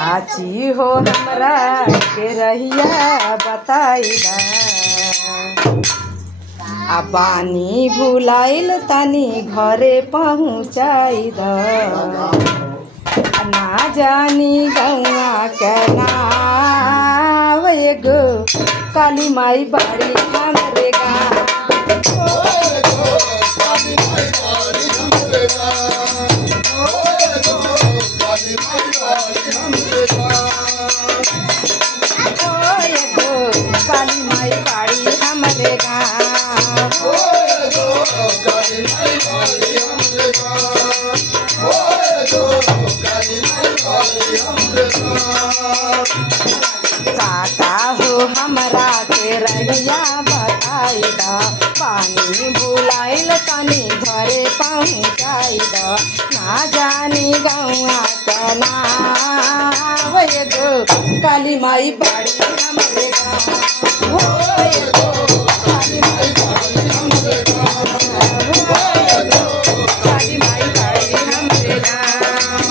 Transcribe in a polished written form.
आची हो हमरा के रहिया बताई दा आ बानी भुलाइल तनी घरे पहुँचाई दा ना जानी गौआ के नाव एगो काली माई बाड़ी हमरे गाँव काली माई बाड़ी हमरे गाँव काका हो हमरा के रहिया बताई दा पानी बुलाइल तनी घरे पहुँचाई दा ना जानी गौआ के नाव एगो काली माई बाड़ी हमरे गाँव।